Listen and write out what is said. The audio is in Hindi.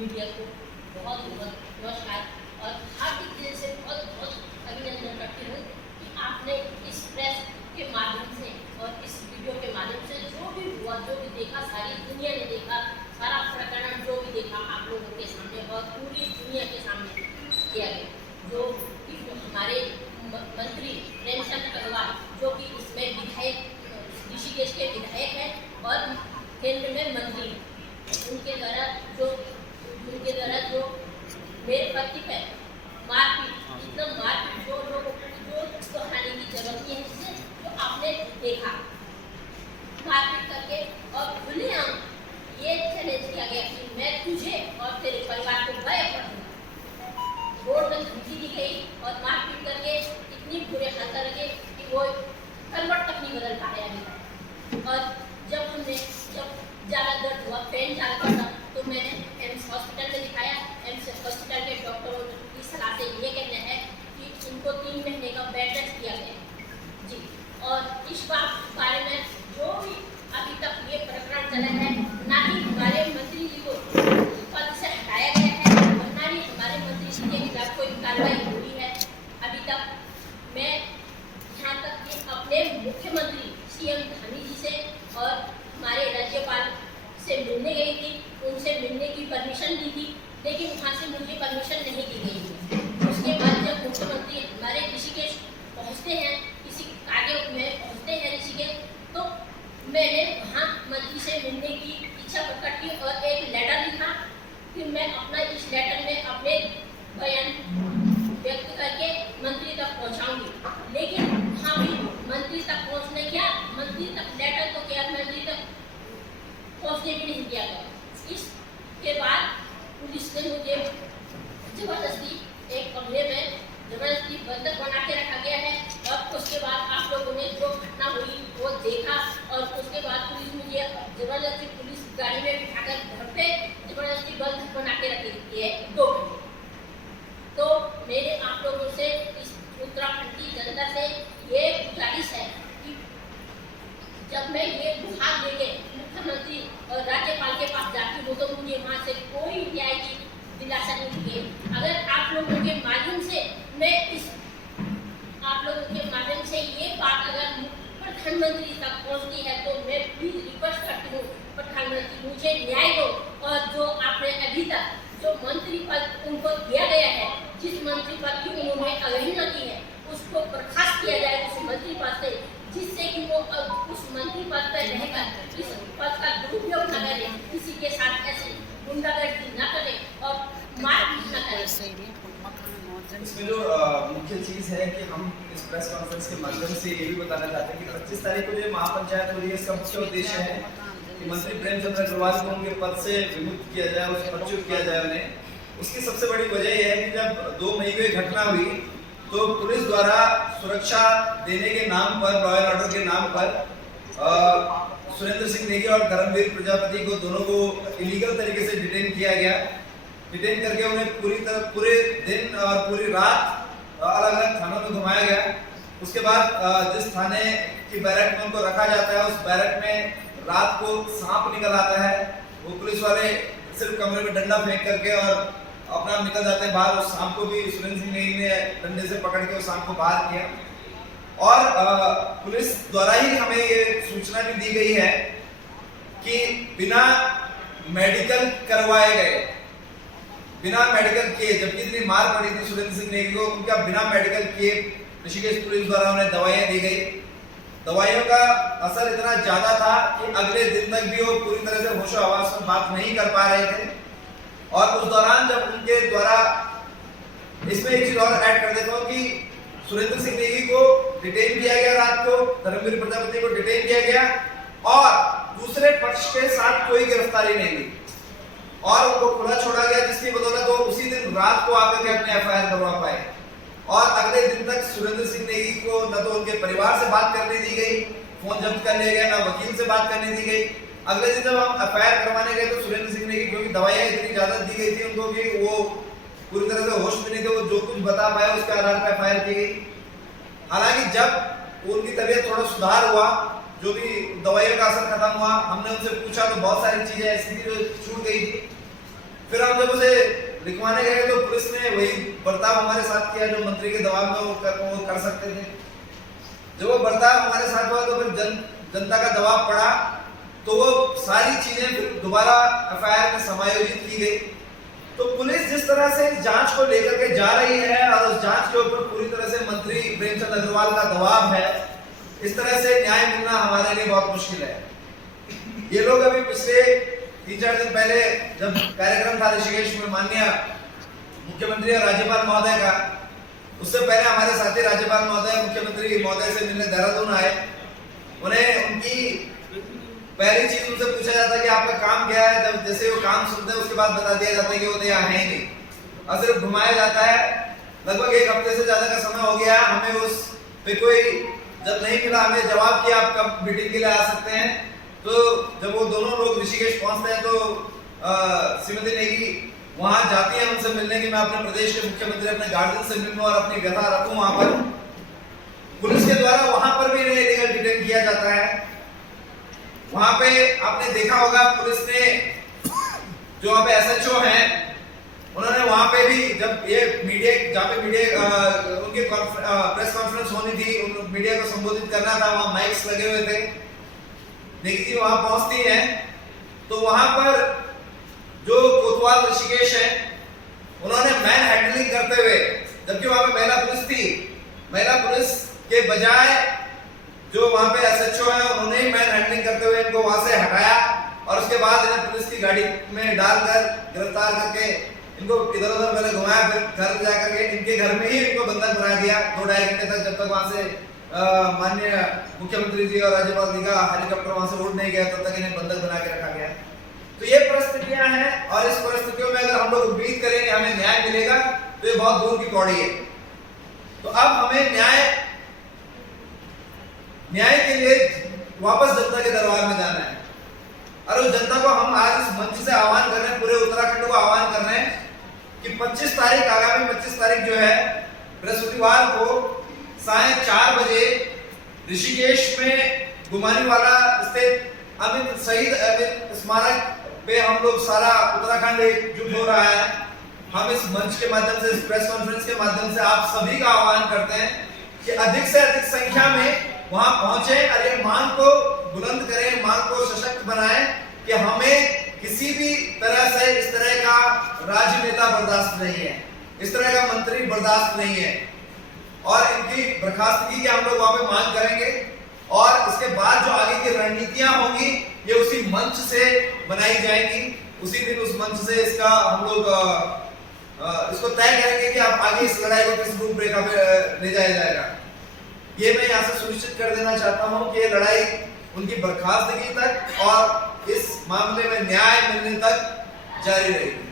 मीडिया को बहुत बहुत नमस्कार और हार्दिक दिल से बहुत बहुत अभिनंदन करती हूँ कि आपने इस प्रेस के माध्यम से और इस वीडियो के माध्यम से जो भी हुआ, जो भी देखा, सारी दुनिया ने देखा, सारा प्रकरण जो भी देखा आप लोगों के सामने और पूरी दुनिया के सामने किया गया। जो कि हमारे मंत्री प्रेमचंद अग्रवाल जो कि इसमें विधायक ऋषिकेश के विधायक हैं और केंद्र में मंत्री, उनके द्वारा जो मेरे पति पे मारपीट, एकदम मारपीट जो लोगों को जो दोहराने की जरूरत नहीं है, जिसे जो आपने देखा मारपीट करके और खुलेआम ये चैलेंज किया गया कि मैं तुझे और तेरे परिवार को गायब कर दूंगा। रोड में धमकी दी गई और मारपीट करके इतनी बुरे हाल कर गए कि वो कन्वर्ट तक नहीं बदल पा रहे अभी तक। और जब ज़्यादा दर्द हुआ, पेन ज़्यादा पड़ा, तो मैंने एम्स हॉस्पिटल में दिखाया। एम्स हॉस्पिटल के डॉक्टरों की सलाह से ये कहना है कि उनको 3 महीने का बेड रेस्ट किया गया जी। और इस बारे में जो भी अभी तक ये प्रकरण चला है, ना ही हमारे मंत्री जी को पद से हटाया गया है और ना ही हमारे मंत्री जी के खिलाफ कोई कार्रवाई हुई है अभी तक। मैं यहाँ तक कि अपने मुख्यमंत्री सीएम धामी जी से और हमारे राज्यपाल से मिलने गई थी, उनसे मिलने की परमिशन दी थी, लेकिन वहाँ से मुझे परमिशन नहीं दी गई थी। उसके बाद जब मुख्यमंत्री हमारे ऋषिकेश पहुँचते हैं, किसी कार्य में पहुँचते हैं ऋषिकेश, तो मैंने वहाँ मंत्री से मिलने की इच्छा प्रकट की और एक लेटर लिखा कि मैं अपना इस लेटर में अपने बयान व्यक्त करके मंत्री तक पहुँचाऊंगी। लेकिन वहाँ भी मंत्री तक पहुँचने क्या, मंत्री तक लेटर तो क्या, मंत्री तक पहुँचने भी नहीं दिया गया। इसके बाद पुलिस ने मुझे जबरदस्ती एक कमरे में जबरदस्ती बंधक बना के रखा गया है। और उसके बाद आप लोगों ने जो घटना हुई वो देखा और उसके बाद पुलिस मुझे जबरदस्ती पुलिस गाड़ी में बिठाकर घर पे जबरदस्ती बंधक बना के रखी है 2 घंटे। तो मेरे आप लोगों से, इस उत्तराखंड की जनता से ये गुजारिश है कि जब मैं ये गुहार लेके मुख्यमंत्री और राज्यपाल के पास जाती हूँ तो मुझे वहाँ से कोई न्याय की दिलासा नहीं दी। अगर आप लोगों के माध्यम से आप लोगों के माध्यम से ये बात अगर प्रधानमंत्री तक पहुँचती है तो मैं प्लीज रिक्वेस्ट करती हूँ प्रधानमंत्री मुझे न्याय दो और जो आपने अभी तक जो मंत्री पद उनको दिया गया है, जिस मंत्री पद की उन्होंने अवहेलना की है, उसको बर्खास्त किया जाए उस मंत्री पद से, जिससे कि वो उस मंत्री पद पर रहकर इस पद का दुरुपयोग न करे, किसी के साथ ऐसी गुंडागर्दी न करे और मारपीट न करे। इसमें जो मुख्य चीज़ है कि हम इस प्रेस कॉन्फ्रेंस के माध्यम से ये भी बताना चाहते हैं कि 25 तारीख को जो महापंचायत हो रही है, इसका मुख्य उद्देश्य है कि मंत्री प्रेमचंद अग्रवाल को उनके पद से विमुक्त किया जाए, उसे पदच्युत किया जाए उन्हें। उसकी सबसे बड़ी वजह यह है कि जब 2 मई को एक घटना हुई तो पुलिस द्वारा सुरक्षा देने के नाम पर, लॉ एंड ऑर्डर के नाम पर सुरेंद्र सिंह नेगी और धर्मवीर प्रजापति को दोनों को इलीगल तरीके से डिटेन किया गया। डिटेन करके उन्हें पूरे दिन और पूरी रात अलग अलग थानों में घुमाया गया। उसके बाद जिस थाने की बैरक में उनको रखा जाता है, उस बैरक में रात को सांप निकल आता है। वो पुलिस वाले सिर्फ कमरे में डंडा फेंक करके और अपना निकल जाते हैं बाहर। उस सांप को भी सुरेंद्र सिंह नेगी ने डंडे से पकड़ के उस सांप को बाहर किया। और पुलिस द्वारा ही हमें ये सूचना भी दी गई है कि बिना मेडिकल करवाए गए, बिना मेडिकल किए, जबकि इतनी मार पड़ी थी सुरेंद्र सिंह नेगी को, उनका बिना मेडिकल किए ऋषिकेश पुलिस द्वारा उन्हें दवाइयां दी गई। दवाइयों का असर इतना ज्यादा था कि अगले दिन तक भी वो पूरी तरह से होशो हवास में बात नहीं कर पा रहे थे। और उस दौरान जब उनके द्वारा, इसमें एक चीज और ऐड कर देता हूँ कि सुरेंद्र सिंह नेगी को डिटेन किया गया, रात को धर्मवीर प्रजापति को डिटेन किया गया और दूसरे पक्ष के साथ कोई गिरफ्तारी नहीं हुई और उनको खुला छोड़ा गया, जिसकी बदौलत वो उसी दिन रात को आकर के अपने एफआईआर करवा पाए। और अगले दिन तक सुरेंद्र सिंह नेगी को न तो उनके परिवार से बात करने दी गई, फोन जब्त कर लिया गया, ना वकील से बात करने दी गई। अगले दिन जब हम एफआईआर करवाने गए तो सुरेंद्र सिंह नेगी, क्योंकि दवाइयां इतनी इजाजत दी गई थी उनको कि वो पूरी तरह से होश में नहीं थे, वो जो कुछ बता पाए उसके आधार पर एफआईआर की गई। हालांकि जब उनकी तबीयत थोड़ा सुधार हुआ, जो भी दवाइयों का असर खत्म हुआ, हमने उनसे पूछा तो बहुत सारी चीजें ऐसी थी जो छूट गई थी। फिर हम जब उसे लिखवाने गए तो पुलिस ने वही बर्ताव हमारे साथ किया जो मंत्री के दबाव में वो कर सकते थे। जब वो बर्ताव हमारे साथ हुआ तो फिर जनता का दबाव पड़ा तो वो सारी चीजें फिर दोबारा एफआईआर में समायोजित की गई। तो पुलिस जिस तरह से इस जांच को लेकर के जा रही है और उस जांच के ऊपर पूरी तरह से मंत्री प्रेमचंद अग्रवाल का दबाव है, इस तरह से न्याय मिलना हमारे लिए बहुत मुश्किल है। ये लोग अभी पिछले 3-4 दिन पहले जब कार्यक्रम था ऋषिकेश में माननीय मुख्यमंत्री और राज्यपाल महोदय का, उससे पहले हमारे साथी राज्यपाल महोदय मुख्यमंत्री महोदय से मिलने देहरादून आए। उन्हें उनकी पहली चीज उनसे पूछा जाता है कि आपका काम क्या है। जब जैसे वो काम सुनते हैं उसके बाद बता दिया जाता है कि वो तो यहाँ है ही नहीं, और सिर्फ घुमाया जाता है। लगभग 1 हफ्ते से ज्यादा का समय हो गया, हमें उस पे कोई जब नहीं मिला, हमें जवाब किया आप कब मीटिंग के लिए आ सकते हैं। तो जब वो दोनों लोग ऋषिकेश पहुंचते हैं तो श्रीमती नेगी वहां जाती है उनसे मिलने की मैं अपने प्रदेश के मुख्यमंत्री अपने गार्जियन से मिलूं और अपनी व्यथा रखूं वहां पर। पुलिस के द्वारा वहां पर भी इन्हें इलीगल डिटेन किया जाता है। वहां पे आपने देखा होगा पुलिस ने जो वहां पे एसएचओ हैं उन्होंने वहां पे भी जब ये मीडिया जहाँ पे मीडिया उनकी प्रेस कॉन्फ्रेंस होनी थी, उन मीडिया को संबोधित करना था, वहां माइक्स लगे हुए थे। नेगी जी वहां पहुंचती हैं तो वहां पर जो कोतवाल ऋषिकेश है उन्होंने मैन हैंडलिंग करते हुए, जबकि वहां पे महिला पुलिस थी, महिला पुलिस के बजाय जो वहां पे एसएचओ है उन्होंने ही मैन हैंडलिंग करते हुए इनको वहां से हटाया और उसके बाद इन्हें पुलिस की गाड़ी में डालकर गिरफ्तार करके इनको इधर उधर पहले घुमाया, फिर घर जाकर के इनके घर में ही इनको बंधक बना दिया 2-2.5 घंटे तक, जब तक वहां से माननीय मुख्यमंत्री जी और राज्यपाल जी का हेलीकॉप्टर वहां से उड़ नहीं गया तब तक इन्हें बंधक बना के रखा गया। तो ये परिस्थितियां हैं और इस परिस्थितियों में अगर हम लोग उम्मीद करेंगे हमें न्याय मिलेगा तो ये बहुत दूर की पौड़ी है। तो अब हमें न्याय के लिए वापस जनता के दरबार में जाना है और उस जनता को हम आज इस मंच से आह्वान कर रहे हैं, पूरे उत्तराखंड को आह्वान कर रहे हैं कि 25 तारीख आगामी 25 तारीख जो है बृहस्पतिवार को साय 4 बजे ऋषिकेश में गुमानीवाला स्थित शहीद अमित स्मारक पे हम लोग सारा उत्तराखंड एकजुट हो रहा है। हम इस मंच के माध्यम से, इस प्रेस कॉन्फ्रेंस के माध्यम से आप सभी का आह्वान करते हैं कि अधिक से अधिक संख्या में वहां पहुंचे और ये मांग को बुलंद करें, मांग को सशक्त बनाएं कि हमें किसी भी तरह से इस तरह का राजनेता बर्दाश्त नहीं है, इस तरह का मंत्री बर्दाश्त नहीं है और इनकी बर्खास्तगी की हम लोग वहां पे मांग करेंगे। और इसके बाद जो आगे की रणनीतियां होंगी ये उसी मंच से बनाई जाएंगी, उसी दिन उस मंच से इसका हम लोग इसको तय करेंगे कि आप आगे इस लड़ाई को किस रूपरेखा पे ले जाया जाएगा। ये मैं यहाँ से सुनिश्चित कर देना चाहता हूँ कि ये लड़ाई उनकी बर्खास्तगी तक और इस मामले में न्याय मिलने तक जारी रहेगी।